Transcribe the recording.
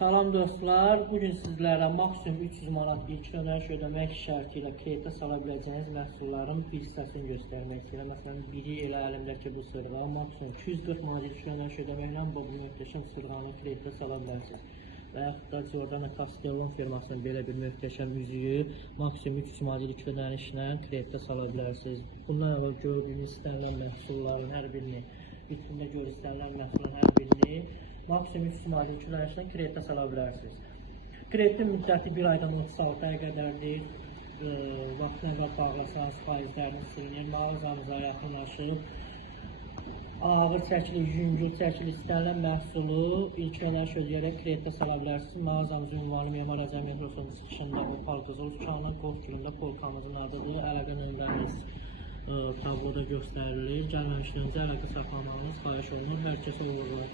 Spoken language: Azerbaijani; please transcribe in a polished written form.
Salam dostlar, bugün sizlərə maksimum 300 manat ilk ödəniş ödəmək şərti ilə kreditə sala biləcəyiniz məhsulların bir hissəsini göstərmək istəyirəm. Məsələn, biri elə əlimdəki bu sırğa, maksimum 240 manat ilk ödəniş ödəməklə bu möhtəşəm sırğanı kreditə sala bilərsiniz. Və yaxud da Giordano Castellon firmasının belə bir möhtəşəm üzüyü maksimum 300 manat ilk ödənişlə kreditə sala bilərsiniz. Bundan əvvəl gördüyünüz istənilən məhsulların hər birini, üstündə istənilən məhsulların hər birini maksimum 300 manat ilk ödənişlə kreditə sala bilərsiniz. Kreditin müddəti 1 aydan 36 aya qədərdir. Vaxtına əvvəl bağlasanız faizlərini silinir, mağazanıza yaxınlaşıb ağır çəkili, yüngül çəkili istənilən məhsulu ilk ödəniş ödəyərək kreditə sala bilərsiniz. Mağazamızın ünvanı Memar Əcəm metrosunun çıxışında o Paltozol dükanı, Qovgülündə polkamızın adıdır. Əlaqə nömrəmiz tabloda göstərilir. Gəlməmişdən öncə əlaqə saxlamağınız xahiş olunur. Hər kəsə uğurlar.